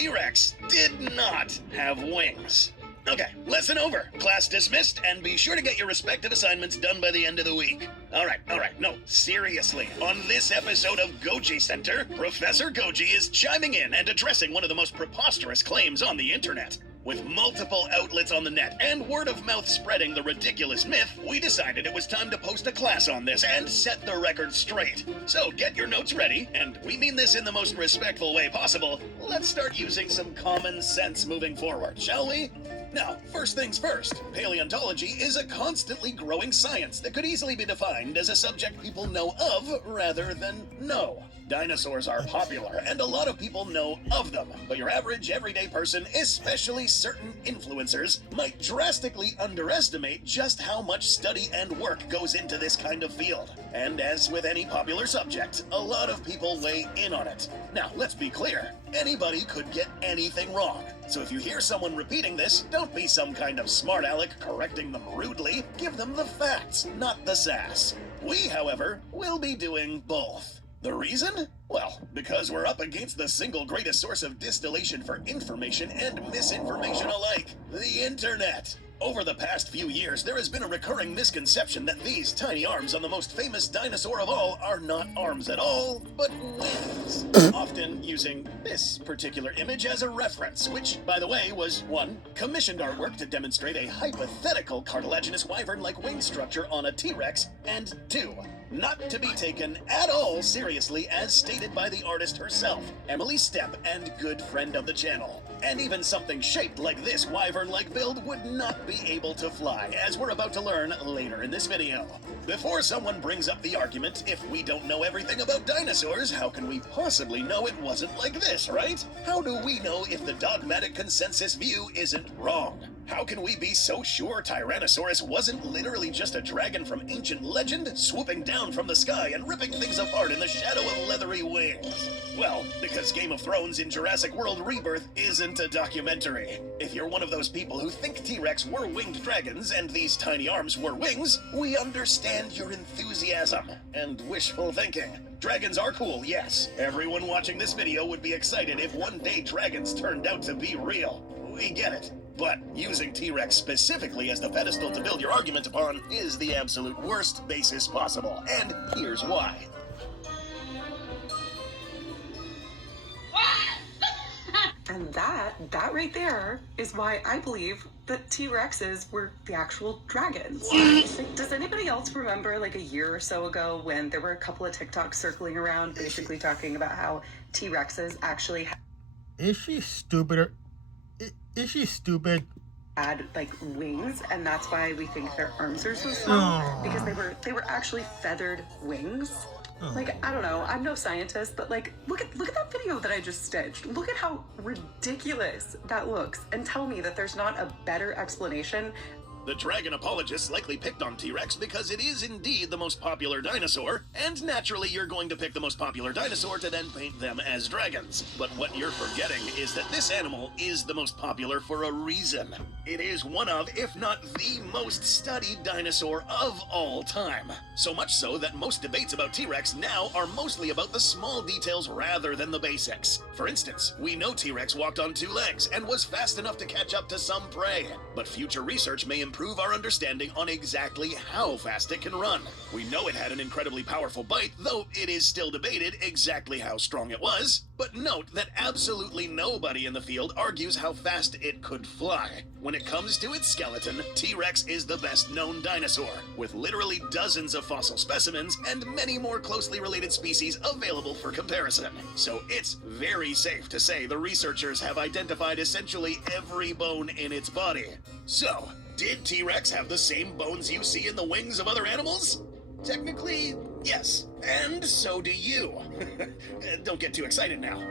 T-Rex did not have wings. Okay, lesson over. Class dismissed, and be sure to get your respective assignments done by the end of the week. All right, no, seriously. On this episode of Goji Center, Professor Goji is chiming in and addressing one of the most preposterous claims on the internet. With multiple outlets on the net and word of mouth spreading the ridiculous myth, we decided it was time to post a class on this and set the record straight. So get your notes ready, and we mean this in the most respectful way possible. Let's start using some common sense moving forward, shall we? Now, first things first, paleontology is a constantly growing science that could easily be defined as a subject people know of rather than know. Dinosaurs are popular, and a lot of people know of them, but your average everyday person, especially certain influencers, might drastically underestimate just how much study and work goes into this kind of field. And as with any popular subject, a lot of people weigh in on it. Now, let's be clear, anybody could get anything wrong. So if you hear someone repeating this, don't be some kind of smart aleck correcting them rudely. Give them the facts, not the sass. We, however, will be doing both. The reason? Well, because we're up against the single greatest source of distillation for information and misinformation alike, the internet. Over the past few years, there has been a recurring misconception that these tiny arms on the most famous dinosaur of all are not arms at all, but wings. Often using this particular image as a reference, which, by the way, was 1. Commissioned artwork to demonstrate a hypothetical cartilaginous wyvern-like wing structure on a T-Rex, and 2. Not to be taken at all seriously as stated by the artist herself, Emily Stepp, and good friend of the channel. And even something shaped like this wyvern-like build would not be able to fly, as we're about to learn later in this video. Before someone brings up the argument, if we don't know everything about dinosaurs, how can we possibly know it wasn't like this, right? How do we know if the dogmatic consensus view isn't wrong? How can we be so sure Tyrannosaurus wasn't literally just a dragon from ancient legend, swooping down from the sky and ripping things apart in the shadow of leathery wings? Well, because Game of Thrones in Jurassic World Rebirth isn't a documentary. If you're one of those people who think T-Rex were winged dragons and these tiny arms were wings, we understand your enthusiasm and wishful thinking. Dragons are cool, yes. Everyone watching this video would be excited if one day dragons turned out to be real. We get it. But using T-Rex specifically as the pedestal to build your argument upon is the absolute worst basis possible. And here's why. And that right there is why I believe that T-Rexes were the actual dragons. Like, does anybody else remember like a year or so ago when there were a couple of TikToks circling around basically talking about how T-Rexes actually Is she stupid? Is she stupid? had like wings, and that's why we think their arms are so small, because they were actually feathered wings. Like, I don't know, I'm no scientist, but like, look at that video that I just stitched. Look at how ridiculous that looks, and tell me that there's not a better explanation. The dragon apologists likely picked on T-Rex because it is indeed the most popular dinosaur, and naturally you're going to pick the most popular dinosaur to then paint them as dragons. But what you're forgetting is that this animal is the most popular for a reason. It is one of, if not the most studied dinosaur of all time. So much so that most debates about T-Rex now are mostly about the small details rather than the basics. For instance, we know T-Rex walked on 2 legs and was fast enough to catch up to some prey. But future research may improve our understanding on exactly how fast it can run. We know it had an incredibly powerful bite, though it is still debated exactly how strong it was. But note that absolutely nobody in the field argues how fast it could fly. When it comes to its skeleton, T-Rex is the best known dinosaur, with literally dozens of fossil specimens and many more closely related species available for comparison. So it's very safe to say the researchers have identified essentially every bone in its body. So, did T-Rex have the same bones you see in the wings of other animals? Technically, yes. And so do you. Don't get too excited now.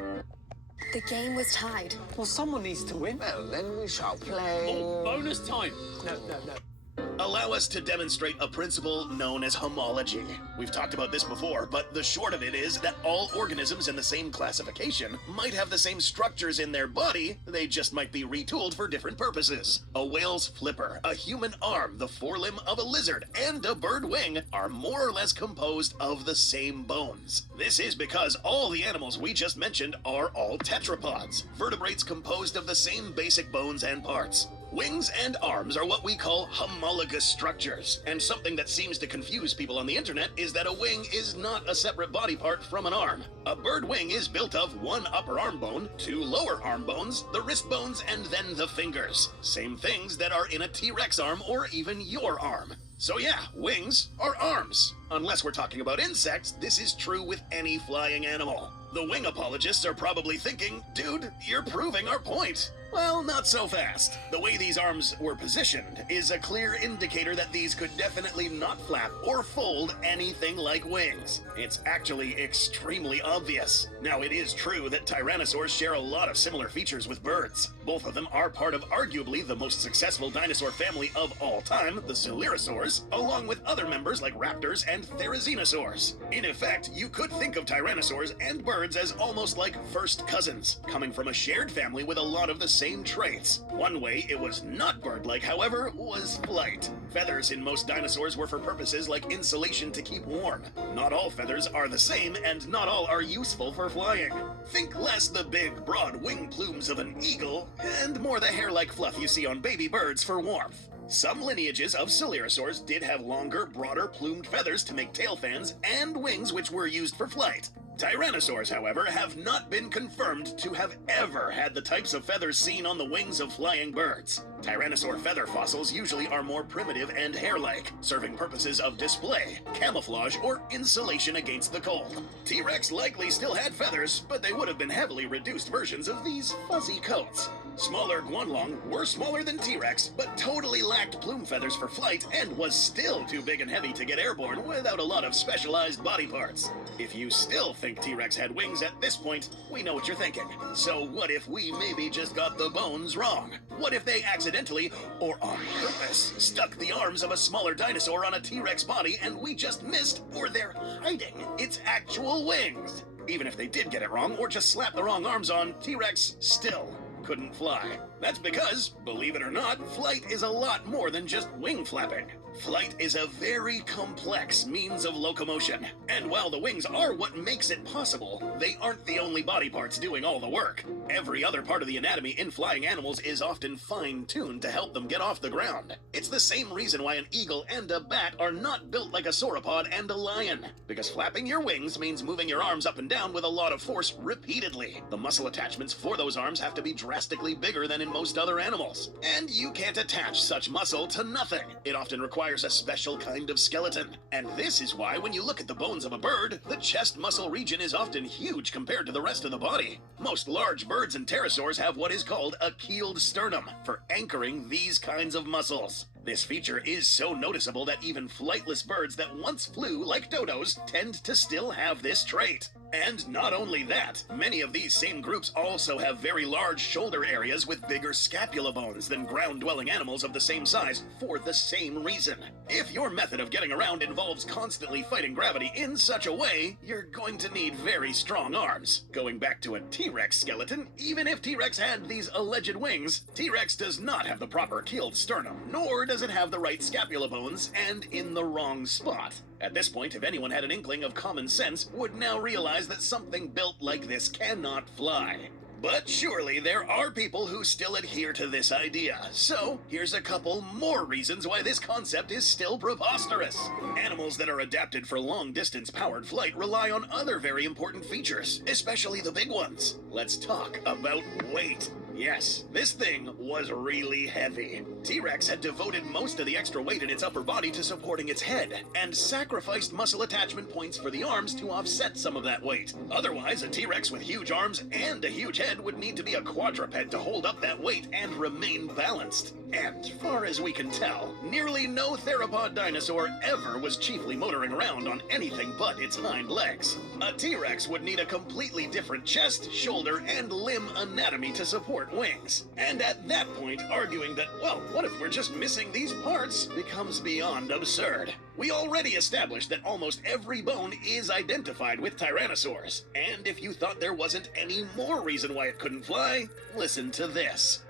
The game was tied. Well, someone needs to win. Well, then we shall play... Oh, bonus time. No. allow us to demonstrate a principle known as homology. We've talked about this before, but the short of it is that all organisms in the same classification might have the same structures in their body, they just might be retooled for different purposes. A whale's flipper, a human arm, the forelimb of a lizard, and a bird wing are more or less composed of the same bones. This is because all the animals we just mentioned are all tetrapods, vertebrates composed of the same basic bones and parts. Wings and arms are what we call homologous structures, and something that seems to confuse people on the internet is that a wing is not a separate body part from an arm. A bird wing is built of one upper arm bone, two lower arm bones, the wrist bones, and then the fingers. Same things that are in a T-Rex arm or even your arm. So yeah, wings are arms. Unless we're talking about insects, this is true with any flying animal. The wing apologists are probably thinking, dude, you're proving our point. Well, not so fast. The way these arms were positioned is a clear indicator that these could definitely not flap or fold anything like wings. It's actually extremely obvious. Now, it is true that tyrannosaurs share a lot of similar features with birds. Both of them are part of arguably the most successful dinosaur family of all time, the Coelurosaurs, along with other members like raptors and therizinosaurs. In effect, you could think of tyrannosaurs and birds as almost like first cousins, coming from a shared family with a lot of the same traits. One way it was not bird-like, however, was flight. Feathers in most dinosaurs were for purposes like insulation to keep warm. Not all feathers are the same, and not all are useful for flying. Think less the big, broad wing plumes of an eagle, and more the hair-like fluff you see on baby birds for warmth. Some lineages of Coelurosaurs did have longer, broader plumed feathers to make tail fans and wings which were used for flight. Tyrannosaurs, however, have not been confirmed to have ever had the types of feathers seen on the wings of flying birds. Tyrannosaur feather fossils usually are more primitive and hair-like, serving purposes of display, camouflage, or insulation against the cold. T-Rex likely still had feathers, but they would have been heavily reduced versions of these fuzzy coats. Smaller Guanlong were smaller than T-Rex, but totally lacked plume feathers for flight and was still too big and heavy to get airborne without a lot of specialized body parts. If you still think T-Rex had wings at this point, we know what you're thinking. So what if we maybe just got the bones wrong? What if they accidentally, or on purpose, stuck the arms of a smaller dinosaur on a T-Rex body and we just missed, or they're hiding, its actual wings? Even if they did get it wrong, or just slap the wrong arms on, T-Rex still couldn't fly. That's because, believe it or not, flight is a lot more than just wing flapping. Flight is a very complex means of locomotion, and while the wings are what makes it possible, they aren't the only body parts doing all the work. Every other part of the anatomy in flying animals is often fine-tuned to help them get off the ground. It's the same reason why an eagle and a bat are not built like a sauropod and a lion, because flapping your wings means moving your arms up and down with a lot of force repeatedly. The muscle attachments for those arms have to be drastically bigger than in most other animals, and you can't attach such muscle to nothing. It often requires a special kind of skeleton. And this is why when you look at the bones of a bird, the chest muscle region is often huge compared to the rest of the body. Most large birds and pterosaurs have what is called a keeled sternum for anchoring these kinds of muscles. This feature is so noticeable that even flightless birds that once flew, like dodos, tend to still have this trait. And not only that, many of these same groups also have very large shoulder areas with bigger scapula bones than ground-dwelling animals of the same size for the same reason. If your method of getting around involves constantly fighting gravity in such a way, you're going to need very strong arms. Going back to a T-Rex skeleton, even if T-Rex had these alleged wings, T-Rex does not have the proper keeled sternum, nor does it have the right scapula bones, and in the wrong spot. At this point, if anyone had an inkling of common sense, would now realize that something built like this cannot fly. But surely there are people who still adhere to this idea. So here's a couple more reasons why this concept is still preposterous. Animals that are adapted for long-distance powered flight rely on other very important features, especially the big ones. Let's talk about weight. Yes, this thing was really heavy. T-Rex had devoted most of the extra weight in its upper body to supporting its head, and sacrificed muscle attachment points for the arms to offset some of that weight. Otherwise, a T-Rex with huge arms and a huge head would need to be a quadruped to hold up that weight and remain balanced. And far as we can tell, nearly no theropod dinosaur ever was chiefly motoring around on anything but its hind legs. A T-Rex would need a completely different chest, shoulder, and limb anatomy to support wings. And at that point, arguing that, well, what if we're just missing these parts, becomes beyond absurd. We already established that almost every bone is identified with tyrannosaurs. And if you thought there wasn't any more reason why it couldn't fly, listen to this.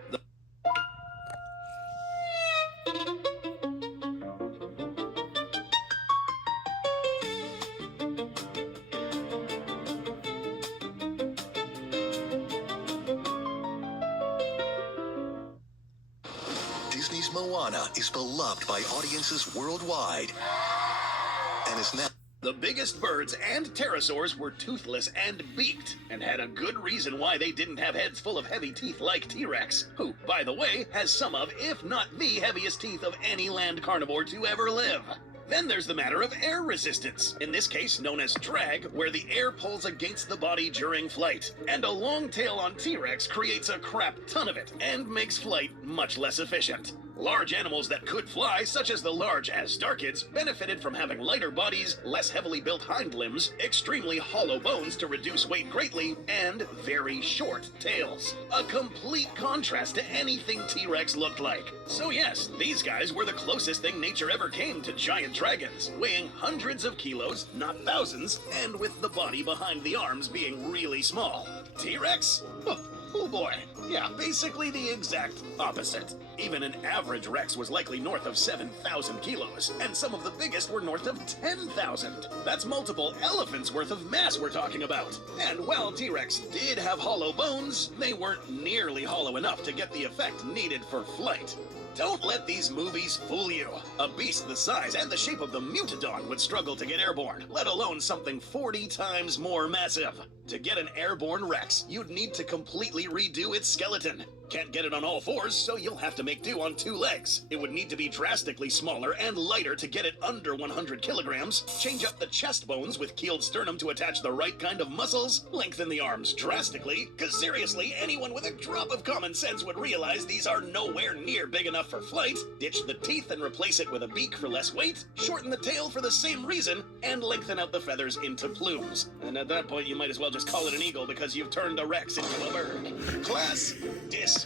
Disney's Moana is beloved by audiences worldwide and is now... The biggest birds and pterosaurs were toothless and beaked, and had a good reason why they didn't have heads full of heavy teeth like T-Rex, who, by the way, has some of, if not the heaviest teeth of any land carnivore to ever live. Then there's the matter of air resistance, in this case known as drag, where the air pulls against the body during flight. And a long tail on T-Rex creates a crap ton of it, and makes flight much less efficient. Large animals that could fly, such as the large Astarchids, benefited from having lighter bodies, less heavily built hind limbs, extremely hollow bones to reduce weight greatly, and very short tails. A complete contrast to anything T-Rex looked like. So yes, these guys were the closest thing nature ever came to giant dragons, weighing hundreds of kilos, not thousands, and with the body behind the arms being really small. T-Rex? Oh boy, yeah, basically the exact opposite. Even an average Rex was likely north of 7,000 kilos, and some of the biggest were north of 10,000. That's multiple elephants worth of mass we're talking about. And while T-Rex did have hollow bones, they weren't nearly hollow enough to get the effect needed for flight. Don't let these movies fool you. A beast the size and the shape of the Mutodon would struggle to get airborne, let alone something 40 times more massive. To get an airborne Rex, you'd need to completely redo its skeleton. Can't get it on all fours, so you'll have to make do on 2 legs. It would need to be drastically smaller and lighter to get it under 100 kilograms, change up the chest bones with keeled sternum to attach the right kind of muscles, lengthen the arms drastically, cause seriously, anyone with a drop of common sense would realize these are nowhere near big enough for flight, ditch the teeth and replace it with a beak for less weight, shorten the tail for the same reason, and lengthen out the feathers into plumes. And at that point, you might as well just call it an eagle because you've turned a Rex into a bird. Class dismissed.